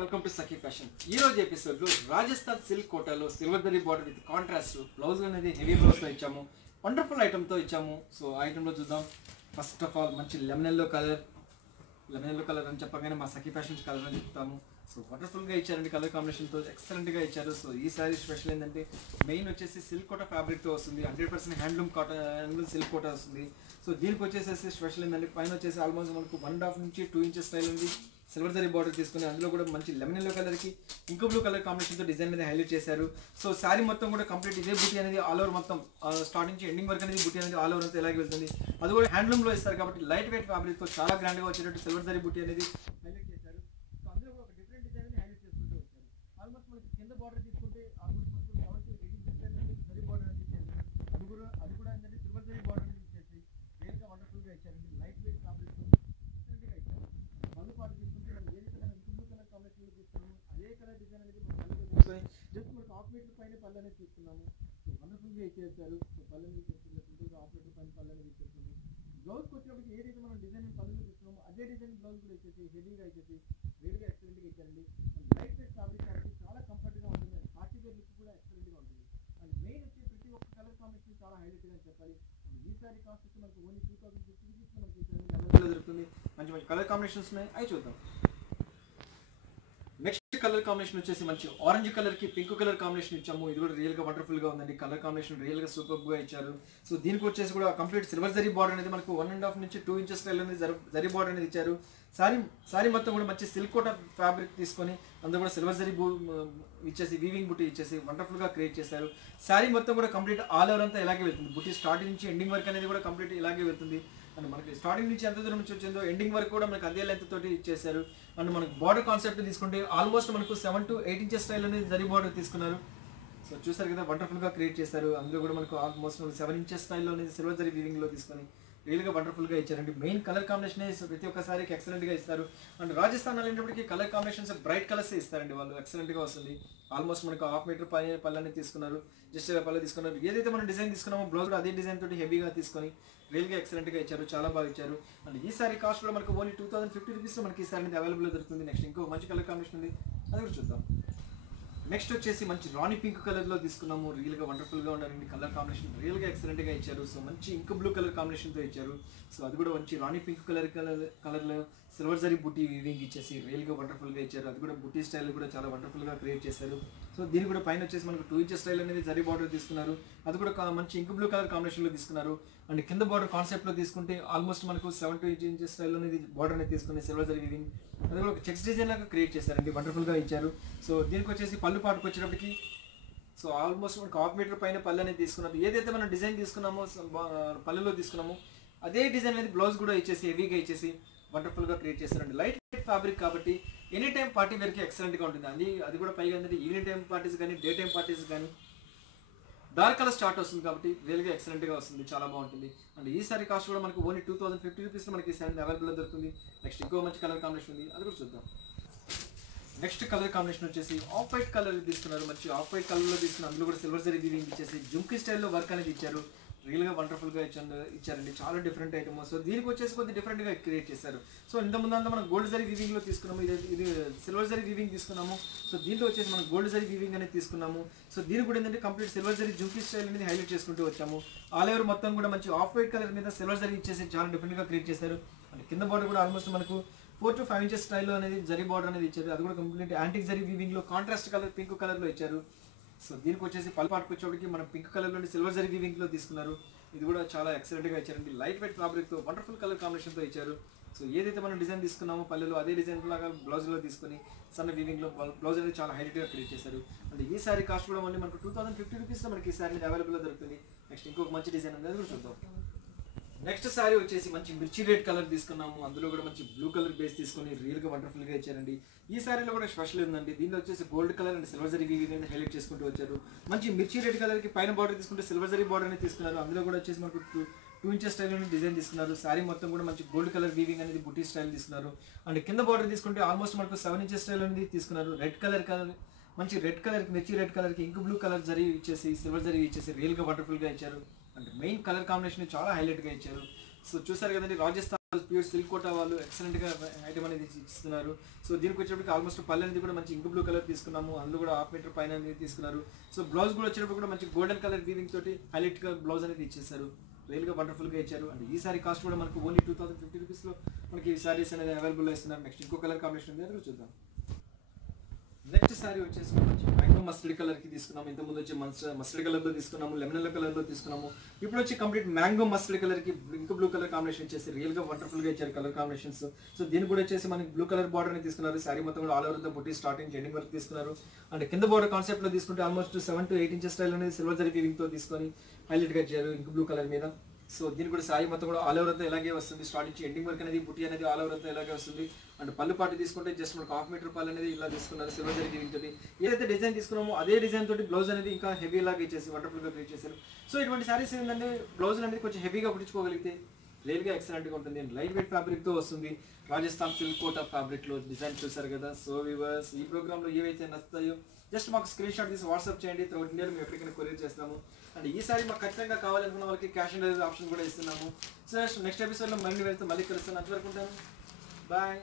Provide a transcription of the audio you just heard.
Welcome to Sakhi fashion. ఈ రోజు ఎపిసోడ్లో రాజస్థాన్ సిల్క్ కోటాలో silver zari border with contrast blouse అనేది హెవీ బ్లౌజ్లో ఇచ్చాము. వండర్ఫుల్ ఐటమ్తో ఇచ్చాము. సో ఆ ఐటెంలో చూద్దాం. ఫస్ట్ ఆఫ్ ఆల్ మంచి లెమన్ ఎల్లో కలర్ అని చెప్పగానే మా సఖీ ఫ్యాషన్స్ కలర్ అని చెప్తాము. సో వండర్ఫుల్గా ఇచ్చారండి, కలర్ కాంబినేషన్తో ఎక్సలెంట్గా ఇచ్చారు. సో ఈ సారీ స్పెషల్ ఏంటంటే మెయిన్ వచ్చేసి సిల్క్ కోటా ఫ్యాబ్రిక్తో వస్తుంది. 100% హ్యాండ్లూమ్ సిల్క్ కోటా వస్తుంది. సో దీనికి వచ్చేసి స్పెషల్ ఏంటంటే పైన వచ్చేసి ఆల్మోస్ట్ మనకు 1.5 నుంచి 2 ఇంచెస్ స్టైల్ ఉంది. సిల్వర్ జరీ బార్డర్ తీసుకుని అందులో కూడా మంచి లెమన్ ఎల్లో కలర్కి ఇంకో బ్లూ కలర్ కాంబినేషన్తో డిజైన్ అనేది హైలైట్ చేశారు. సో శారీ మొత్తం కూడా కంప్లీట్ ఇదే బుటీ అనేది ఆల్ ఓవర్ మొత్తం స్టార్టింగ్ నుంచి ఎండింగ్ వరకు అనేది బుటీ అనేది ఆల్ ఓవర్ అంతా ఇలాగే వెళ్తుంది. అది కూడా హ్యాండ్లూమ్లో ఇస్తారు కాబట్టి లైట్ వెయిట్ ఫ్యాబ్రిక్తో చాలా గ్రాండ్గా వచ్చేటట్టు సిల్వర్ జరీ బుటీ అనేది హైలైట్ చేశారు. సో అందులో కూడా ఒక డిఫరెంట్ డిజైన్ అనేది హైలైట్ చేసుకుంటూ వచ్చారు. ఆల్మోస్ట్ మనకి కింద బార్డర్ తీసుకుంటే ఆల్మోస్ట్ మనకు 7 to 18 ఇంచెస్ జరీ బార్డర్ అనేది ఇచ్చారు. అది కూడా ఏంటంటే సిల్వర్ జరీ బార్డర్ అనేది ఇచ్చేసి రియల్గా వండర్ఫుల్గా ఇచ్చారండి. లైట్ వెయిట్ ఫ్యాబ్రిక్తో డిఫరెంట్గా ఇచ్చారు. పళ్ళు పాటు తీసుకుంటే మనం ఏ విధంగా ఇంకో కలర్ కాంబినేషన్లో తీసుకున్నాము అదే కలర్ డిజైన్ అనేది మనం పళ్ళులో తీసుకొని జస్ట్ మనకు హాఫ్ మీటర్ పైన పళ్ళు అనేది తీసుకున్నాము. సో వండర్ఫుల్గా ఇచ్చేసారు. సో పళ్ళు అనేది తీసుకున్నట్టు హాఫ్ మీటర్ పైన పళ్ళు అనేది ఇచ్చేస్తుంది. బ్లౌజ్కి వచ్చేటప్పటికి ఏదైతే మనం డిజైన్ పళ్ళులో తీసుకున్నామో అదే డిజైన్ బ్లౌజ్ కూడా ఇచ్చేసి హెవీగా ఇచ్చేసి వేరుగా ఎక్సలెంట్గా ఇచ్చారండి. లైట్ వెయిట్ ఫ్యాబ్రిక్ కాబట్టి చాలా కంఫర్ట్గా ఉంటుంది. అండ్ పార్టీ వేర్ లుక్ కూడా ఎక్సలెంట్గా ఉంటుంది. అండ్ మెయిన్ వచ్చి ప్రతి ఒక్క కలర్ కాంబినేషన్ చాలా హైలైట్గా అని చెప్పాలి. ఈ సారీ కాస్ట్ వచ్చి మనకు ఓన్లీ 2050 రూపీస్ మనకి ఈ సారీ అవైలబుల్ దొరుకుతుంది. మంచి మంచి కలర్ కాంబినేషన్స్ ఉన్నాయి, అవి చూద్దాం. నెక్స్ట్ కలర్ కాంబినేషన్ వచ్చేసి మంచి ఆరెంజ్ కలర్ కి పింక్ కలర్ కాంబినేషన్ ఇచ్చాము. ఇది కూడా రియల్ గా వండర్ఫుల్ గా ఉందండి. కలర్ కాంబినేషన్ రియల్ గా సూపర్ గా ఇచ్చారు. సో దీనికి వచ్చేసి కూడా కంప్లీట్ సిల్వర్ జరీ బార్డర్ అనేది మనకు 1.5 నుంచి 2 ఇంచెస్ స్టైల్ అనేది జరీ బార్డర్ అనేది ఇచ్చారు. సారీ మొత్తం కూడా మంచి సిల్క్ కోటా ఫ్యాబ్రిక్ తీసుకొని అందులో కూడా సిల్వర్ జరీ ఇచ్చేసి వీవింగ్ బుట్టి ఇచ్చేసి వండర్ఫుల్ గా క్రియేట్ చేశారు. సారీ మొత్తం కూడా కంప్లీట్ ఆల్ ఓవర్ అంతా ఇలాగే వెళ్తుంది. బుట్టి స్టార్టింగ్ నుంచి ఎండింగ్ వరకు అనేది కూడా కంప్లీట్ ఇలాగే వెళ్తుంది. అండ్ మనకి స్టార్టింగ్ నుంచి ఎంత దూరం నుంచి వచ్చిందో ఎండింగ్ వరకు కూడా మనకి అదే లెంత్ తోటి ఇచ్చేసారు. అండ్ మనకు బార్డర్ కాన్సెప్ట్ తీసుకుంటే ఆల్మోస్ట్ మనకు 7 to 8 ఇంచెస్ స్టైల్ అనేది జరీ బార్డర్ తీసుకున్నారు. సో చూసారు కదా, వండర్ఫుల్గా క్రియేట్ చేశారు. అందులో కూడా మనకు ఆల్మోస్ట్ 7 ఇంచెస్ స్టైల్లో అనేది సిల్వర్ జరీ వీవింగ్లో తీసుకొని రియల్గా వండర్ఫుల్గా ఇచ్చారండి. మెయిన్ కలర్ కాంబినేషన్ ప్రతి ఒక్కసారికి ఎక్సలెంట్గా ఇస్తారు. అండ్ రాజస్థాన్ వెళ్ళేటప్పటికి కలర్ కాంబినేషన్స్ బ్రైట్ కలర్స్ ఇస్తారండి వాళ్ళు. ఎక్సలెంట్గా వస్తుంది. ఆల్మోస్ట్ మనకు హాఫ్ మీటర్ పళ్ళని తీసుకున్నారు, జస్ట్ పళ్ళు తీసుకున్నారు. ఏదైతే మనం డిజైన్ తీసుకున్నామో బ్లౌజ్ కూడా అదే డిజైన్ తోటి హెవీగా తీసుకొని రియల్గా ఎక్సలెంట్గా ఇచ్చారు. చాలా బాగా ఇచ్చారు. అండ్ ఈ సారీ కాస్ట్ కూడా మనకు ఓన్లీ 2050 రూపీస్లో మనకి ఈ సారీ అనేది అవైలబుల్ దొరుకుతుంది. నెక్స్ట్ ఇంకో మంచి కలర్ కాంబినేషన్ ఉంది, అది కూడా చూద్దాం. నెక్స్ట్ వచ్చేసి మంచి రాణి పింక్ కలర్లో తీసుకున్నాము. రియల్గా వండర్ఫుల్గా ఉన్నారండి. కలర్ కాంబినేషన్ రియల్గా ఎక్సలెంట్గా ఇచ్చారు. సో మంచి ఇంక్ బ్లూ కలర్ కాంబినేషన్తో ఇచ్చారు. సో అది కూడా మంచి రాణి పింక్ కలర్లో సిల్వర్ జరీ బుట్టి వీవింగ్ ఇచ్చేసి రియల్గా వండర్ఫుల్గా ఇచ్చారు. అది కూడా బుట్టి స్టైల్ కూడా చాలా వండర్ఫుల్గా క్రియేట్ చేశారు. సో దీని కూడా పైన వచ్చేసి మనకు 2 ఇంచెస్ స్టైల్ అనేది జరీ బార్డర్ తీసుకున్నారు. అది కూడా మంచి ఇంక్ బ్లూ కలర్ కాంబినేషన్లో తీసుకున్నారు. అండ్ కింద బార్డర్ కాన్సెప్ట్లో తీసుకుంటే ఆల్మోస్ట్ మనకు 7 to 8 ఇంచెస్ స్టైల్ అనేది బార్డర్ అనేది తీసుకుని సిల్వర్ జరీ వీవింగ్ అది కూడా ఒక చెక్స్ డిజైన్ లాగా క్రియేట్ చేశారండి. వండర్ఫుల్గా ఇచ్చారు. సో దీనికి వచ్చేసి పళ్ళు పాటుకు వచ్చేటప్పటికి సో ఆల్మోస్ట్ మనకు హాఫ్ మీటర్ పైన పళ్ళు అనేది తీసుకున్నారు. ఏదైతే మనం డిజైన్ తీసుకున్నామో పళ్ళులో తీసుకున్నామో అదే డిజైన్ అనేది బ్లౌజ్ కూడా ఇచ్చేసి హెవీగా ఇచ్చేసి వండర్ఫుల్గా క్రియేట్ చేస్తారండి. లైట్ వెయిట్ ఫ్యాబ్రిక్ కాబట్టి ఎనీ టైం పార్టీ వేర్కి ఎక్సలెంట్గా ఉంటుంది. అది కూడా పైగా ఏంటంటే ఈవినింగ్ టైం పార్టీస్ కానీ డే టైం పార్టీస్ కానీ డార్క్ కలర్ స్టార్ట్ వస్తుంది కాబట్టి రియల్గా ఎక్సలెంట్గా వస్తుంది, చాలా బాగుంటుంది. అండ్ ఈ సారీ కాస్ట్ కూడా మనకు ఓన్లీ 2050 రూపీస్లో మనకి ఈ సారీ అవైలబుల్ దొరుకుతుంది. నెక్స్ట్ ఇంకో మంచి కలర్ కాంబినేషన్ ఉంది, అది కూడా చూద్దాం. నెక్స్ట్ కలర్ కాంబినేషన్ వచ్చేసి ఆఫ్ వైట్ కలర్ తీసుకున్నారు. మంచి ఆఫ్ వైట్ కలర్లో తీసుకున్న అందులో కూడా సిల్వర్ జరీ వీవింగ్ ఇచ్చేసి జుంకీ స్టైల్లో వర్క్ అనేది ఇచ్చారు. రియల్గా వండర్ఫుల్గా ఇచ్చారండి. చాలా డిఫరెంట్ ఐటమ్. సో దీనికి వచ్చేసి కొద్దిగా డిఫరెంట్గా క్రియేట్ చేశారు. సో ఇంతకుముందు అంతా మనం గోల్డ్ జరీ వీవింగ్లో తీసుకున్నాము, ఇది సిల్వర్ జరీ వీవింగ్ తీసుకున్నాము. సో దీంట్లో వచ్చేసి మనం గోల్డ్ జరీ వీవింగ్ అనేది తీసుకున్నాము. సో దీనికి కూడా ఏంటంటే complete silver zari jhumki style అనేది హైలైట్ చేసుకుంటూ వచ్చాము. ఆల్ ఓవర్ మొత్తం కూడా మంచి ఆఫ్ వైట్ కలర్ మీద సిల్వర్ జరీ ఇచ్చేసి చాలా డిఫరెంట్గా క్రియేట్ చేశారు. అండ్ కింద బార్డర్ కూడా ఆల్మోస్ట్ మనకు 4 to 5 ఇంచెస్ స్టైల్లో అనేది జరీ బార్డర్ అనేది ఇచ్చారు. అది కూడా కంప్లీట్ యాంటిక్ జరీ వీవింగ్లో కాంట్రాస్ట్ కలర్ పింక్ కలర్లో ఇచ్చారు. సో దీనికి వచ్చేసి పళ్ళు పాటుకు వచ్చేటికి మనం పింక్ కలర్లో సిల్వర్ జరీ వీవింగ్లో తీసుకున్నారు. ఇది కూడా చాలా ఎక్సలెంట్గా ఇచ్చారండి. లైట్ వెయిట్ ఫ్యాబ్రిక్తో వండర్ఫుల్ కలర్ కాంబినేషన్తో ఇచ్చారు. సో ఏదైతే మనం డిజైన్ తీసుకున్నామో పల్లెలో అదే డిజైన్ లాగా బ్లౌజ్లో తీసుకొని సన్న వీవింగ్లో బ్లౌజ్ అనేది చాలా హైలైట్గా క్రియేట్ చేశారు. అండ్ ఈ సారీ కాస్ట్ కూడా మళ్ళీ మనకు 2050 రూపీస్లో మనకి ఈ సారీ అవైలబుల్లో దొరుకుతుంది. నెక్స్ట్ ఇంకొక మంచి డిజైన్ ఉంది, అది కూడా చూద్దాం. నెక్స్ట్ సారీ వచ్చేసి మంచి మిర్చి రెడ్ కలర్ తీసుకున్నాము. అందులో కూడా మంచి బ్లూ కలర్ బేస్ తీసుకొని రియల్గా వండర్ఫుల్గా ఇచ్చారండి. ఈ సారీలో కూడా స్పెషల్ ఉందండి. దీనిలో వచ్చేసి gold colour and silver zari weaving అనేది హైలైట్ చేసుకుంటూ వచ్చారు. మంచి మిర్చి రెడ్ కలర్కి పైన బార్డర్ తీసుకుంటే సిల్వర్ జరీ బార్డర్ అనేది తీసుకున్నారు. అందులో కూడా వచ్చేసి మనకు 2 ఇంచెస్ స్టైల్ అనేది డిజైన్ తీసుకున్నారు. సారీ మొత్తం కూడా మంచి గోల్డ్ కలర్ వీవింగ్ అనేది బుటీ స్టైల్ తీసుకున్నారు. అండ్ కింద బార్డర్ తీసుకుంటే ఆల్మోస్ట్ మనకు 7 ఇంచెస్ స్టైల్ అనేది తీసుకున్నారు. మంచి రెడ్ కలర్ మిర్చి రెడ్ కలర్కి ఇంక్ బ్లూ కలర్ జరీ ఇచ్చేసి సిల్వర్ జరీ ఇచ్చేసి రియల్గా వండర్ఫుల్గా ఇచ్చారు. అండ్ మెయిన్ కలర్ కాంబినేషన్ చాలా హైలైట్గా ఇచ్చారు. సో చూసారు కదండి, రాజస్థాన్ ప్యూర్ సిల్క్ కోటా వాళ్ళు ఎక్సలెంట్గా ఐటమ్ అనేది ఇస్తున్నారు. సో దీనికి వచ్చేటప్పటికి ఆల్మోస్ట్ పళ్ళు అనేది కూడా మంచి ఇంక్ బ్లూ కలర్ తీసుకున్నాము, అందులో కూడా 1/2 మీటర్ పైన అనేది తీసుకున్నారు. సో బ్లౌజ్ కూడా వచ్చేటప్పుడు కూడా మంచి గోల్డెన్ కలర్ వీవింగ్ తోటి హైలైట్గా బ్లౌజ్ అనేది ఇచ్చేసారు, రియల్గా వండర్ఫుల్గా ఇచ్చారు. అండ్ ఈ సారీ కాస్ట్ కూడా మనకు ఓన్లీ 2050 రూపీస్లో మనకి ఈ సారీస్ అనేది అవైలబుల్లో ఇస్తున్నారు. నెక్స్ట్ ఇంకో కలర్ కాంబినేషన్ ఉంది, అది చూద్దాం. నెక్స్ట్ సారీ వచ్చేసి మంచి మ్యాంగో మస్టర్డ్ కలర్కి తీసుకున్నాము. ఇంతకుముందు వచ్చి మస్టర్డ్ కలర్లో తీసుకున్నాము, లెమన్ కలర్లో తీసుకున్నాము. ఇప్పుడు వచ్చి కంప్లీట్ మ్యాంగో మస్టర్డ్ కలర్కి ఇంక్ బ్లూ కలర్ కాంబినేషన్ ఇచ్చేసి రియల్గా వండర్ఫుల్గా ఇచ్చారు కలర్ కాంబినేషన్స్. సో దీన్ని కూడా వచ్చేసి మనకి బ్లూ కలర్ బార్డర్ అని తీసుకున్నారు. సారీ మొత్తం కూడా ఆల్ ఓవర్ ద బుట్టి స్టార్టింగ్ ఎండింగ్ వరకు తీసుకున్నారు. అండ్ కింద బార్డర్ కాన్సెప్ట్లో తీసుకుంటే ఆల్మోస్ట్ 7 to 8 ఇంచెస్ స్టైల్ అనేది సిల్వర్ జరీ వీవింగ్తో తీసుకొని హైలైట్గా ఇచ్చారు ఇంక్ బ్లూ కలర్ మీద. సో దీని కూడా సారీ మొత్తం కూడా ఆల్ ఓవర్ అంతా ఇలాగే వస్తుంది, స్టార్టింగ్ నుంచి ఎండింగ్ వరకు అనేది బుట్టి అనేది ఆల్ ఓవర్ అంతా ఇలాగే వస్తుంది. అండ్ పళ్ళు పాటు తీసుకుంటే జస్ట్ మనకు 1/2 మీటర్ పళ్ళు అనేది ఇలా తీసుకున్నారు సిల్వర్ జరీ వీవింగ్ తోటి. ఏదైతే డిజైన్ తీసుకున్నామో అదే డిజైన్ తోటి బ్లౌజ్ అనేది ఇంకా హెవీ లాగా ఇచ్చేసి వండర్ఫుల్గా క్రియేట్ చేశారు. సో ఇటువంటి సారీస్ ఏంటంటే బ్లౌజ్ అనేది కొంచెం హెవీగా కుట్టించుకోగలిగితే రియల్గా ఎక్సలెంట్గా ఉంటుంది. లైట్ వెయిట్ ఫ్యాబ్రిక్తో వస్తుంది, రాజస్థాన్ సిల్క్ కోటా ఫ్యాబ్రిక్లో డిజైన్ చూసారు కదా. సో వ్యూవర్స్ ఈ ప్రోగ్రామ్లో ఏవైతే నచ్చుతాయో జస్ట్ మాకు స్క్రీన్ షాట్ తీసి వాట్సాప్ చేయండి, త్రూఅవుట్ ఇండియాలో మేము ఎక్కడికైనా కొరియర్ చేస్తాము. అండ్ ఈసారి మాకు ఖచ్చితంగా కావాలనుకున్న వాళ్ళకి క్యాష్ ఆన్ డెలివరీ ఆప్షన్ కూడా ఇస్తున్నాము. సో నెక్స్ట్ ఎపిసోడ్లో మళ్ళీ వెళ్తే మళ్ళీ కలుస్తాను, అంతవరకు ఉంటాను, బాయ్.